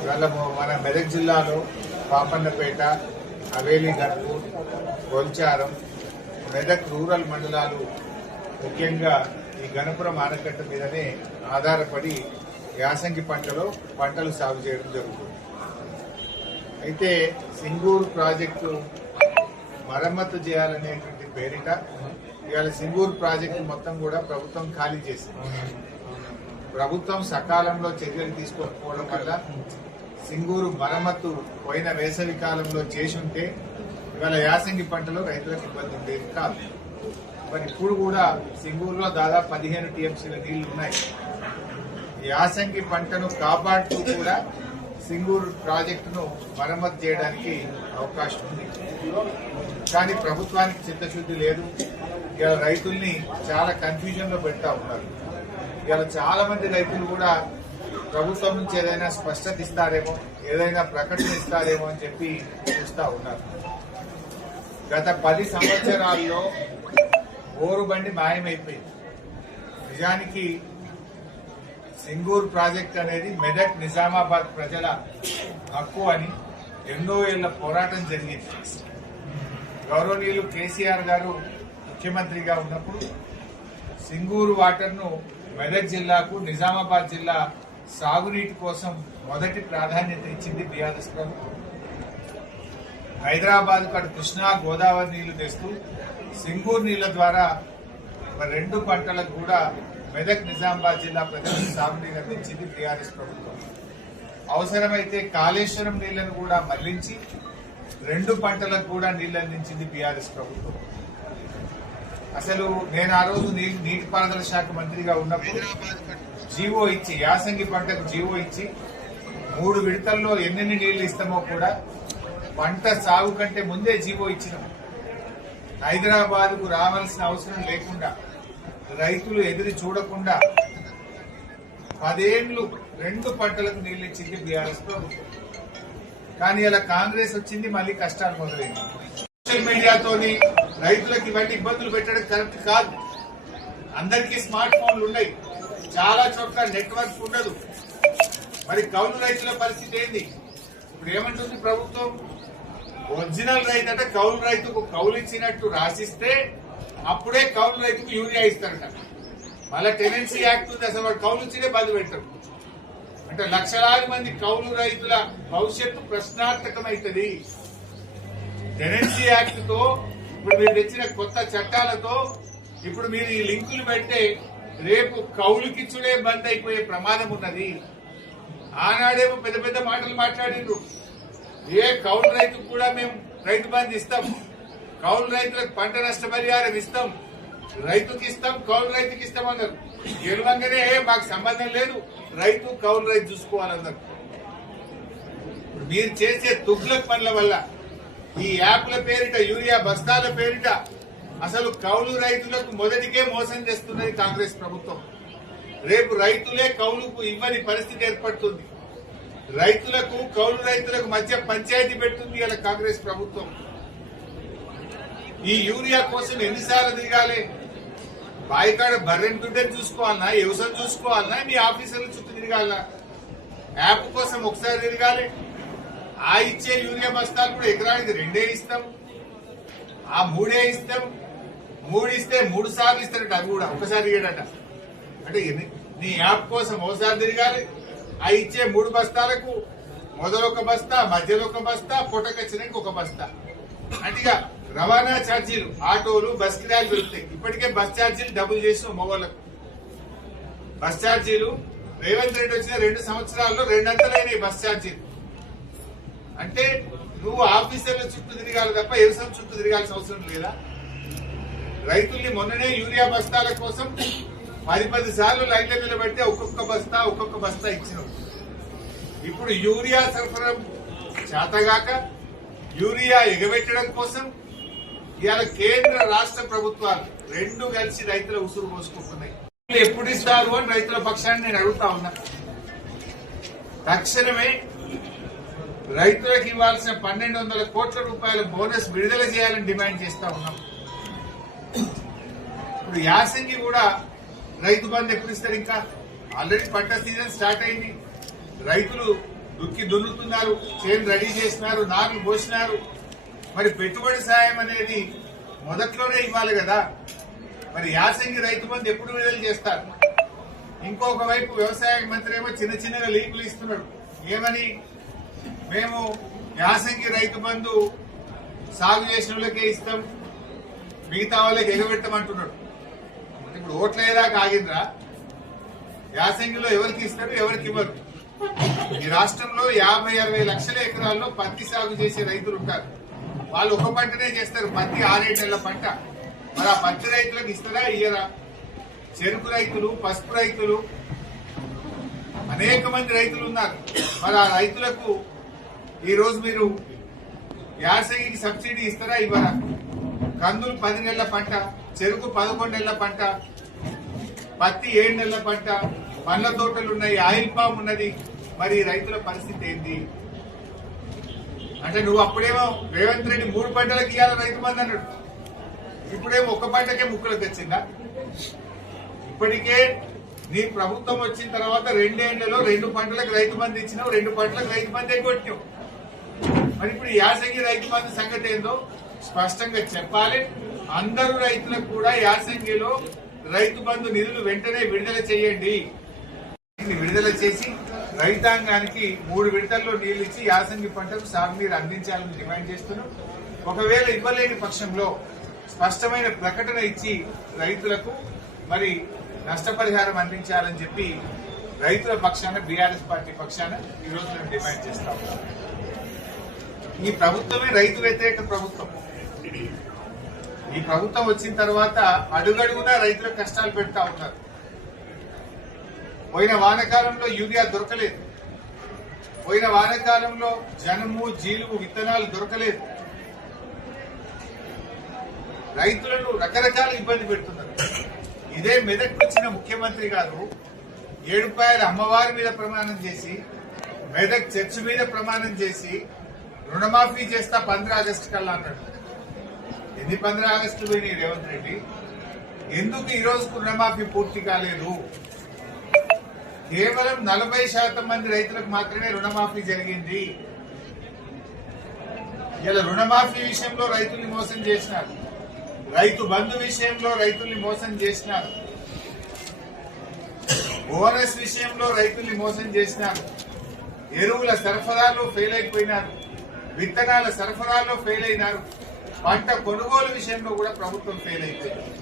ఇవాళ మన మెదక్ జిల్లాలో పాపన్నపేట, హవేలీ, గన్పూర్, గొల్చారం, మెదక్ రూరల్ మండలాలు ముఖ్యంగా ఈ గణపురం ఆనకట్ట మీదనే ఆధారపడి యాసంగి పంటలు సాగు చేయడం జరుగుతుంది. అయితే సింగూరు ప్రాజెక్టు మరమ్మతు చేయాలనేటువంటి పేరిట ఇవాళ సింగూరు ప్రాజెక్టు మొత్తం కూడా ప్రభుత్వం ఖాళీ చేసింది. ప్రభుత్వం సకాలంలో చర్యలు తీసుకోకపోవడం వల్ల సింగూరు మరమ్మతు పోయిన వేసవి కాలంలో చేసి ఉంటే ఇవాళ యాసంగి పంటలో రైతులకు ఇబ్బంది ఉండేది కాదు. మరి ఇప్పుడు కూడా సింగూరులో దాదాపు 15 టీఎంసీల నీళ్లు ఉన్నాయి. యాసంగి పంటను కాపాడుతూ కూడా సింగూరు ప్రాజెక్టును మరమ్మతు చేయడానికి అవకాశం ఉంది. కానీ ప్రభుత్వానికి చిత్తశుద్ధి లేదు. ఇవాళ రైతుల్ని చాలా కన్ఫ్యూజన్ లో పెడతా ఉన్నారు. ఇవాళ చాలా మంది రైతులు కూడా ప్రభుత్వం నుంచి ఏదైనా స్పష్టత ఇస్తారేమో, ఏదైనా ప్రకటన ఇస్తారేమో అని చెప్పి చూస్తా ఉన్నారు. గత 10 సంవత్సరాల్లో ఓరుబండి మాయమైపోయింది. నిజానికి సింగూరు ప్రాజెక్ట్ అనేది మెదక్, నిజామాబాద్ ప్రజల హక్కు అని ఎన్నో ఏళ్ల పోరాటం జరిగింది. గౌరవనీయులు కేసీఆర్ గారు ముఖ్యమంత్రిగా ఉన్నప్పుడు సింగూరు వాటర్ను మెదక్ జిల్లాకు, నిజామాబాద్ జిల్లా సాగునీటి కోసం మొదటి ప్రాధాన్యత ఇచ్చింది బీఆర్ఎస్ ప్రభుత్వం. హైదరాబాద్ అటు కృష్ణా, గోదావరి నీళ్లు తెస్తూ సింగూరు నీళ్ల ద్వారా 2 పంటలకు కూడా మెదక్, నిజామాబాద్ జిల్లా ప్రజలకు సాగునీరు అందించింది బీఆర్ఎస్ ప్రభుత్వం. అవసరమైతే కాళేశ్వరం నీళ్లను కూడా మళ్లించి 2 పంటలకు కూడా నీళ్లు అందించింది బీఆర్ఎస్ ప్రభుత్వం. అసలు నేను ఆ రోజు నీటిపారుదల శాఖ మంత్రిగా ఉన్నప్పుడు జీవో ఇచ్చి, యాసంగి పంటకు జీవో ఇచ్చి 3 విడతల్లో ఎన్నెన్ని నీళ్లు ఇస్తామో కూడా పంట సాగు కంటే ముందే జీవో ఇచ్చినాం. హైదరాబాద్ కు రావాల్సిన అవసరం లేకుండా, రైతులు ఎదురు చూడకుండా 10 ఏళ్లు 2 పంటలకు నీళ్లు ఇచ్చింది బీఆర్ఎస్ ప్రభుత్వం. కానీ ఇలా కాంగ్రెస్ వచ్చింది, మళ్లీ కష్టాలు మొదలైంది. సోషల్ మీడియాతోని రైతులకు ఇవన్నీ ఇబ్బందులు పెట్టడం కరెక్ట్ కాదు. అందరికీ స్మార్ట్ ఫోన్లు ఉన్నాయి, చాలా చోట్ల నెట్వర్క్ ఉండదు. మరి కౌలు రైతుల పరిస్థితి ఏంది? ఇప్పుడు ఏమంటుంది ప్రభుత్వం? ఒరిజినల్ రైతు అంటే కౌలు రైతుకు కౌలు ఇచ్చినట్టు రాసిస్తే అప్పుడే కౌలు రైతుకు యూరియా ఇస్తారట. మళ్ళా టెనెన్సీ యాక్ట్ ఉంది, అసలు వాడు కౌలు ఇచ్చినే బంద్ పెట్టరు. అంటే లక్షలాది మంది కౌలు రైతుల భవిష్యత్తు ప్రశ్నార్థకమైతుంది. టెనెన్సీ యాక్ట్ తో, ఇప్పుడు మీరు తెచ్చిన కొత్త చట్టాలతో ఇప్పుడు మీరు ఈ లింకులు పెడితే రేపు కౌలుకిచ్చుడే బంద్ అయిపోయే ప్రమాదం ఉన్నది. ఆనాడేమో పెద్ద పెద్ద మాటలు మాట్లాడిండ్రు. ఏ కౌలు రైతుకు కూడా మేము రైతు బంద్ ఇస్తాం, కౌలు రైతులకు పంట నష్టపరిహారం ఇస్తాం, రైతుకి ఇస్తాం, కౌలు రైతుకి ఇస్తాం అన్నారు. గెలవంగానే మాకు సంబంధం లేదు, రైతు కౌలు రైతు చూసుకోవాలన్నారు. మీరు చేసే తుగ్లక్ పనుల వల్ల, ఈ యాప్ల పేరిట, యూరియా బస్తాల పేరిట అసలు కౌలు రైతులకు మొదటికే మోసం చేస్తున్నది కాంగ్రెస్ ప్రభుత్వం. రేపు రైతులే కౌలుకు ఇవ్వని పరిస్థితి ఏర్పడుతుంది. రైతులకు, కౌలు రైతులకు మధ్య పంచాయతీ పెడుతుంది ఇలా కాంగ్రెస్ ప్రభుత్వం. ఈ యూరియా కోసం ఎన్నిసార్లు తిరగాలి? బాయికాడ బర్రెని దుడ్డని చూసుకోవాలన్నా, వ్యవసాయం చూసుకోవాలన్నా, మీ ఆఫీసర్ల చుట్టూ తిరగాలన్నా? యాప్ కోసం ఒకసారి తిరగాలి. ఆ ఇచ్చే యూరియా బస్తాలు కూడా ఎకరానికి 2 ఇస్తాం, ఆ 3 ఇస్తాం. 3 ఇస్తే 3 సార్లు ఇస్తారట, అవి కూడా ఒకసారి ఇయ్యడట. అంటే నీ యాప్ కోసం ఒకసారి తిరగాలి. ఆ ఇచ్చే 3 బస్తాలకు మొదలొక బస్తా, మధ్యలో ఒక బస్తా, పొట్టకొచ్చినాక ఒక బస్తా. అంటే రవాణా ఛార్జీలు, ఆటోలు, బస్ కిరాయిలు పెరుగుతాయి. ఇప్పటికే బస్ ఛార్జీలు డబుల్ చేసిన మొగోళ్లకు. బస్ ఛార్జీలు రేవంత్ రెడ్డి వచ్చిన 2 సంవత్సరాల్లో 2 అంతలైనాయి బస్ ఛార్జీలు. అంటే నువ్వు ఆఫీసర్ల చుట్టూ తిరగాలి తప్ప వ్యవసాయం చుట్టూ తిరగాల్సిన అవసరం లేదా? రైతుల్ని మొన్ననే యూరియా బస్తాల కోసం 10 సార్లు లైన్లో నిలబెడితే ఒక్కొక్క బస్తా ఇచ్చినావు. ఇప్పుడు యూరియా సరఫరా చేతగాక యూరియా ఎగబెట్టడం కోసం ఇవాళ కేంద్ర రాష్ట్ర ప్రభుత్వాలు 2 కలిసి రైతుల ఉసురు పోసుకుంటున్నాయి. ఎప్పుడు ఇస్తారు అని రైతుల పక్షాన్ని నేను అడుగుతా ఉన్నా. తక్షణమే రైతులకు ఇవ్వాల్సిన 1200 కోట్ల రూపాయల బోనస్ విడుదల చేయాలని డిమాండ్ చేస్తా ఉన్నాం. ఇప్పుడు యాసంగి కూడా రైతు బంధు ఎప్పుడు ఇస్తారు? ఇంకా ఆల్రెడీ పంట సీజన్ స్టార్ట్ అయింది. రైతులు దున్నుతున్నారు, చేను రెడీ చేసినారు, నార్లు పోసినారు. మరి పెట్టుబడి సాయం అనేది మొదట్లోనే ఇవ్వాలి కదా. మరి యాసంగి రైతు బంధు ఎప్పుడు విడుదల చేస్తారు? ఇంకొక వైపు వ్యవసాయ మంత్రి ఏమో చిన్న చిన్నగా లీకులు ఇస్తున్నాడు. ఏమని? మేము యాసంగి రైతు బంధు సాగు చేసిన వాళ్ళకే ఇస్తాం, మిగతా వాళ్ళకి ఎగబెట్టమంటున్నాడు. ఇప్పుడు ఓట్లేదాకా ఆగింద్రా? యాసంగిలో ఎవరికి ఇస్తారు, ఎవరికి ఇవ్వరు? ఈ రాష్ట్రంలో 50-60 లక్షల ఎకరాల్లో పత్తి సాగు చేసే రైతులు ఉంటారు. వాళ్ళు ఒక పంటనే చేస్తారు, పత్తి 6-7 నెలల పంట. మరి ఆ పత్తి రైతులకు ఇస్తారా, ఇయ్యరా? చెరుకు రైతులు, పసుపు రైతులు, అనేక మంది రైతులు ఉన్నారు. మరి ఆ రైతులకు ఈ రోజు మీరు యాసంగికి సబ్సిడీ ఇస్తారా, ఇవ్వరా? కందులు 10 నెలల పంట, చెరుకు 11 నెలల పంట, పత్తి 7 నెలల పంట, పండ్ల తోటలు ఉన్నాయి, ఆయిల్ పామ్ ఉన్నది. మరి రైతుల పరిస్థితి ఏంది? అంటే నువ్వు అప్పుడేమో రేవంత్ రెడ్డి 3 పంటలకు ఇవ్వాలి రైతు బంధు అన్నాడు, ఇప్పుడేమో ఒక్క పంటకే ముక్కులకు వచ్చిందా? ఇప్పటికే నీ ప్రభుత్వం వచ్చిన తర్వాత 2 ఏళ్లలో 2 పంటలకు రైతు బంధు ఇచ్చినావు, 2 పంటలకు రైతు బంధు ఎగ్గొట్టినావు. మరి ఇప్పుడు యాసంగి రైతు బంధు సంగతి ఏందో స్పష్టంగా చెప్పాలి. అందరూ రైతులకు కూడా యాసంగిలో రైతు బంధు నిధులు వెంటనే విడుదల చేయండి. విడుదల చేసి రైతాంగానికి 3 విడతల్లో నీళ్లు ఇచ్చి యాసంగి పంటకు సాగునీరు అందించాలని డిమాండ్ చేస్తున్నాం. ఒకవేళ ఇవ్వలేని పక్షంలో స్పష్టమైన ప్రకటన ఇచ్చి రైతులకు మరి నష్టపరిహారం అందించాలని చెప్పి రైతుల పక్షాన, బీఆర్ఎస్ పార్టీ పక్షాన ఈ రోజు మేము డిమాండ్ చేస్తా ఉన్నాం. ఈ ప్రభుత్వమే రైతు వ్యతిరేక ప్రభుత్వం. ఈ ప్రభుత్వం వచ్చిన తర్వాత అడుగడుగునా రైతులకు కష్టాలు పెడతా ఉన్నారు. పోయిన వానకాలంలో యూరియా దొరకలేదు, పోయిన వానకాలంలో జనుము, జీలుగు విత్తనాలు దొరకలేదు. రైతులను రకరకాల ఇబ్బంది పెడుతున్నారు. ఇదే మెదక్ వచ్చిన ముఖ్యమంత్రి గారు ఏడుపాయల అమ్మవారి మీద ప్రమాణం చేసి, మెదక్ చర్చ్ మీద ప్రమాణం చేసి రుణమాఫీ చేస్తా 15 ఆగస్టు కల్లా అన్నాడు. ఎన్ని 15 ఆగస్టు పోయినాయి రేవంత్ రెడ్డి? ఎందుకు ఈ రోజుకు రుణమాఫీ పూర్తి కాలేదు? కేవలం 40% మంది రైతులకు మాత్రమే రుణమాఫీ జరిగింది. ఇలా రుణమాఫీ విషయంలో రైతుల్ని మోసం చేసినారు, రైతు బంధు విషయంలో రైతుల్ని మోసం చేసినారు, బోనస్ విషయంలో రైతుల్ని మోసం చేసినారు, ఎరువుల సరఫరాలో ఫెయిల్ అయిపోయినారు, విత్తనాల సరఫరాలో ఫెయిల్ అయినారు, పంట కొనుగోలు విషయంలో కూడా ప్రభుత్వం ఫెయిల్ అయిపోయింది.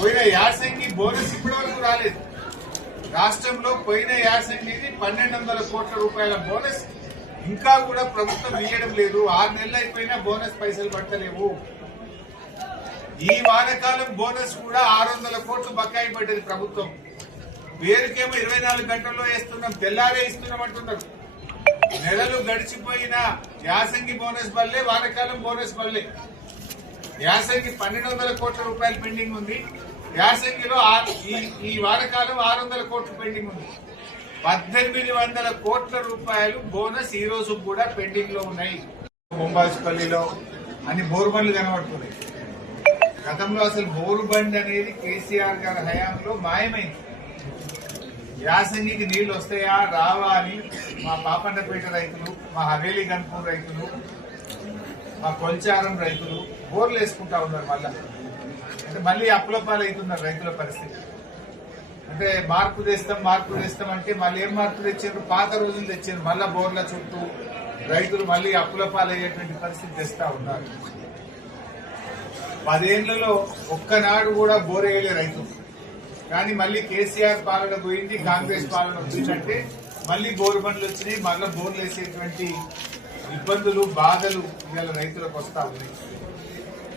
పోయిన యాసంగి బోనస్ ఇప్పటి వరకు రాలేదు. రాష్ట్రంలో పోయిన యాసంగికి 1200 కోట్ల రూపాయల బోనస్ ఇంకా కూడా ప్రభుత్వం ఇవ్వడం లేదు. 6 నెలలు అయిపోయినా బోనస్ పైసలు పట్టలేవు. ఈ వానకాలం బోనస్ కూడా 600 కోట్లు బకాయి పడ్డది ప్రభుత్వం. పేరుకేమో 24 గంటల్లో వేస్తున్నాం, తెల్లారే ఇస్తున్నాం అంటున్నారు. నెలలు గడిచిపోయిన యాసంగి బోనస్ బల్లే, వానకాలం బోనస్ బల్లే. యాసంగి 1200 కోట్ల రూపాయలు పెండింగ్ ఉంది. యాసంగిలో ఈ వానకాలం 600 కోట్లు పెండింగ్ ఉంది. 1800 కోట్ల రూపాయలు బోనస్ ఈ రోజు కూడా పెండింగ్ లో ఉన్నాయి. బొంబాయిపల్లిలో అన్ని బోరు బండ్లు కనబడుతున్నాయి. గతంలో అసలు బోరు బండి అనేది కేసీఆర్ గారి హయాంలో మాయమైంది. యాసంగికి నీళ్లు వస్తాయా రావా అని మా పాపన్నపేట రైతులు, మా హవేలీ గన్పూర్ రైతులు, మా కొల్చారం రైతులు బోర్లు వేసుకుంటా ఉన్నారు. అంటే మళ్ళీ అప్పులపాలు అవుతున్నారు రైతుల పరిస్థితి. అంటే మార్పు తెస్తాం అంటే మళ్ళీ ఏం మార్పు తెచ్చారు? పాత రోజులు తెచ్చారు. మళ్ళా బోర్ల చుట్టూ రైతులు మళ్ళీ అప్పులపాలు అయ్యేటువంటి పరిస్థితి తెస్తా ఉన్నారు. 10 ఏళ్లలో ఒక్కనాడు కూడా బోర్ వేయలే రైతులు. కానీ మళ్ళీ కేసీఆర్ పాలన పోయింది, కాంగ్రెస్ పాలన వచ్చిందంటే మళ్ళీ బోరు బండ్లు వచ్చినాయి. మళ్ళీ బోర్లు వేసేటువంటి ఇబ్బందులు, బాధలు ఇవాళ రైతులకు వస్తా ఉన్నాయి.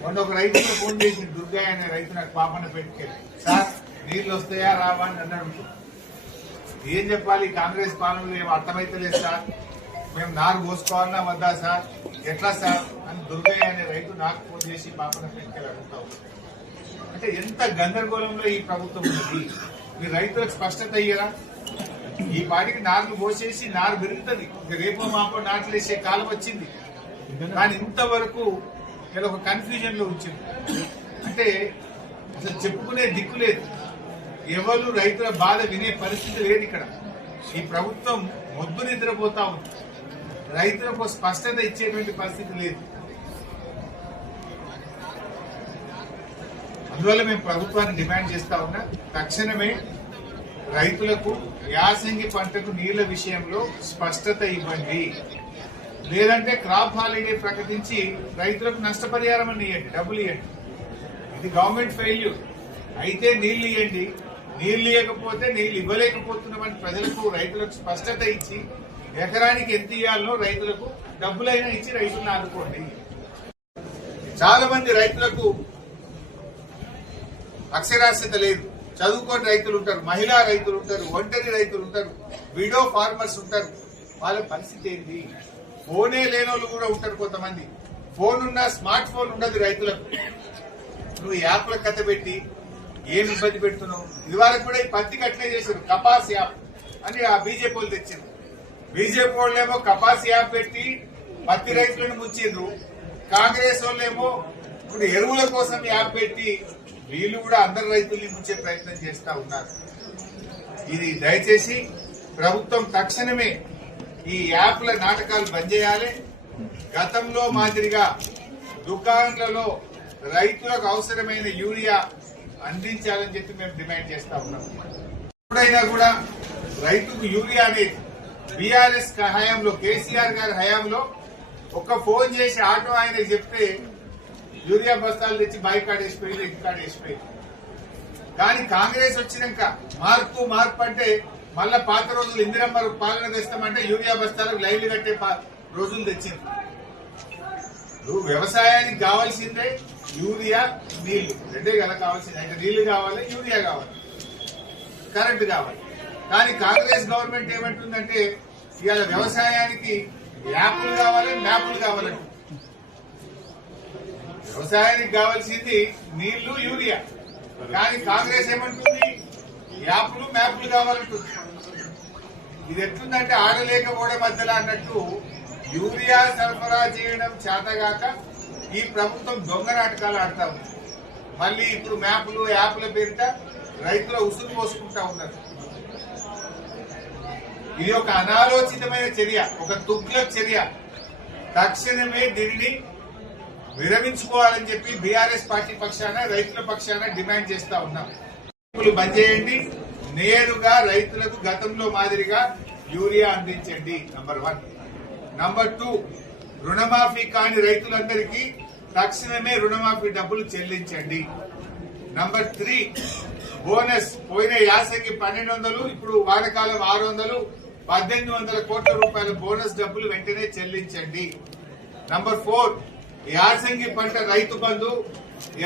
మొన్న ఒక రైతులకు ఫోన్ చేసి, దుర్గయ్య అనే రైతు నాకు పాపన పెట్టుకెళ్ళి, సార్ నీళ్లు వస్తాయా రావా అని అన్నాడు. ఏం చెప్పాలి? కాంగ్రెస్ పాలనలో ఏమో అర్థమైతలేదు సార్, మేము నారు పోసుకోవాలన్నా వద్దా సార్, ఎట్లా సార్ అని దుర్గయ్య అనే రైతు నాకు ఫోన్ చేసి పాపన పెట్టుకెళ్ళి అడుగుతావు. అంటే ఎంత గందరగోళంలో ఈ ప్రభుత్వం ఉంది. మీరు రైతులకు స్పష్టత అయ్యారా? ఈ పాటికి నార్లు పోసేసి నారు పెరుగుతుంది, రేపు మాపో నాట్లు వేసే కాలం వచ్చింది. కానీ ఇంతవరకు ఇలా ఒక కన్ఫ్యూజన్ లో ఉంచింది. అంటే అసలు చెప్పుకునే దిక్కు లేదు. ఎవరు రైతుల బాధ వినే పరిస్థితి లేదు. ఇక్కడ ఈ ప్రభుత్వం మొద్దు నిద్రపోతా ఉంది. రైతులకు స్పష్టత ఇచ్చేటువంటి పరిస్థితి లేదు. అందువల్ల మేము ప్రభుత్వాన్ని డిమాండ్ చేస్తా ఉన్నా, తక్షణమే రైతులకు యాసంగి పంటకు నీళ్ల విషయంలో స్పష్టత ఇవ్వండి. లేదంటే క్రాప్ హాలిడే ప్రకటించి రైతులకు నష్టపరిహారం అని ఇవ్వండి, డబ్బులు ఇవ్వండి. ఇది గవర్నమెంట్ ఫెయిల్యూర్. అయితే నీళ్లు ఇవ్వండి, నీళ్లు ఇవ్వకపోతే నీళ్లు ఇవ్వలేకపోతున్నామని ప్రజలకు రైతులకు స్పష్టత ఇచ్చి ఎకరానికి ఎంత ఇవ్వాలో రైతులకు డబ్బులైనా ఇచ్చి రైతులను ఆదుకోండి. చాలా మంది రైతులకు అక్షరాస్యత లేదు. చదువుకోని రైతులు ఉంటారు, మహిళా రైతులు ఉంటారు, ఒంటరి రైతులు ఉంటారు, విడో ఫార్మర్స్ ఉంటారు. వాళ్ళ పరిస్థితి ఏంటి? ఫోనే లేనోళ్ళు కూడా ఉంటారు. కొంతమంది ఫోన్ ఉన్నా స్మార్ట్ ఫోన్ ఉండదు రైతులకు. నువ్వు యాప్ల కథ పెట్టి ఏం ఇబ్బంది పెడుతున్నావు? ఇదివరకు కూడా ఈ పత్తికి అట్లే చేశారు, కపాస్ యాప్ అని ఆ బీజేపీ వాళ్ళు తెచ్చారు. బీజేపీ వాళ్ళేమో కపాస్ యాప్ పెట్టి పత్తి రైతులను ముంచారు. కాంగ్రెస్ వాళ్ళేమో ఇప్పుడు ఎరువుల కోసం యాప్ పెట్టి వీళ్ళు కూడా అందరు రైతుల్ని ముంచే ప్రయత్నం చేస్తా ఉన్నారు. ఇది దయచేసి ప్రభుత్వం తక్షణమే ఈ యాప్ల నాటకాలు బంద్ చేయాలి. గతంలో మాదిరిగా దుకాణాలలో రైతులకు అవసరమైన యూరియా అందించాలని చెప్పి మేము డిమాండ్ చేస్తా ఉన్నాం. ఎప్పుడైనా కూడా రైతుకు యూరియా అనేది బీఆర్ఎస్ హయాంలో, కేసీఆర్ గారి హయాంలో ఒక ఫోన్ చేసి ఆటో ఆయన చెప్తే యూరియా బస్తాలు తెచ్చి బాయికాడ్ వేసిపోయింది, ఇంటికాడ వేసిపోయింది. కానీ కాంగ్రెస్ వచ్చినాక మార్పు అంటే మళ్ళా పాత రోజులు ఇందిరమ్మ పాలన తెస్తామంటే యూరియా బస్తాలకు లైన్లు కట్టే రోజులు తెచ్చింది. వ్యవసాయానికి కావాల్సిందే యూరియా, నీళ్లు, రెండే కదా కావాల్సింది. అంటే నీళ్లు కావాలి, యూరియా కావాలి, కరెంటు కావాలి. కానీ కాంగ్రెస్ గవర్నమెంట్ ఏమంటుందంటే ఇవాళ వ్యవసాయానికి యాప్లు కావాలి, మ్యాప్లు కావాలంటే వ్యవసాయానికి కావాల్సింది నీళ్లు, యూరియా. కానీ కాంగ్రెస్ ఏమంటుంది? యాప్లు, మ్యాప్లు కావాలంటుంది. ఇది ఎట్లుందంటే ఆడలేకపోవడం మధ్యలో అన్నట్టు యూరియా సరఫరా చేయడం చేతగాక ఈ ప్రభుత్వం దొంగ నాటకాలు ఆడతా ఉంది. మళ్ళీ ఇప్పుడు మ్యాప్లు, యాప్ల పేరిట రైతుల ఉసురు పోసుకుంటా ఉన్నారు. ఇది ఒక అనాలోచితమైన చర్య, ఒక తుగ్లక్ చర్య. తక్షణమే దీనిని విరమించుకోవాలని చెప్పి బీఆర్ఎస్ పార్టీ పక్షాన, రైతుల పక్షాన డిమాండ్ చేస్తా ఉన్నాం. బంద్ చేయండి, నేరుగా రైతులకు గతంలో మాదిరిగా యూరియా అందించండి. నంబర్ 1. నంబర్ 2, రుణమాఫీ కాని రైతులందరికీ తక్షణమే రుణమాఫీ డబ్బులు చెల్లించండి. Number 3, bonus. పోయిన యాసంగి 1200, ఇప్పుడు వానకాలం 600, 1800 కోట్ల రూపాయల బోనస్ డబ్బులు వెంటనే చెల్లించండి. నంబర్ 4, యాసంగి పంట రైతు బంధు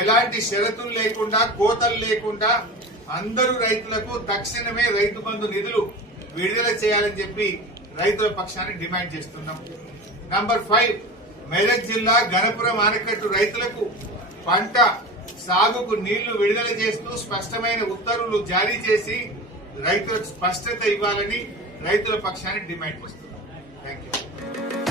ఎలాంటి షరతులు లేకుండా, కోతలు లేకుండా అందరూ రైతులకు తక్షణమే రైతు బంధు నిధులు విడుదల చేయాలని చెప్పి రైతుల పక్షాన్ని డిమాండ్ చేస్తున్నాం. నంబర్ 5, మెదక్ జిల్లా గణపురం ఆనకట్టు రైతులకు పంట సాగుకు నీళ్లు విడుదల చేస్తూ స్పష్టమైన ఉత్తర్వులు జారీ చేసి రైతులకు స్పష్టత ఇవ్వాలని రైతుల పక్షాన్ని డిమాండ్ చేస్తున్నాం. Thank you.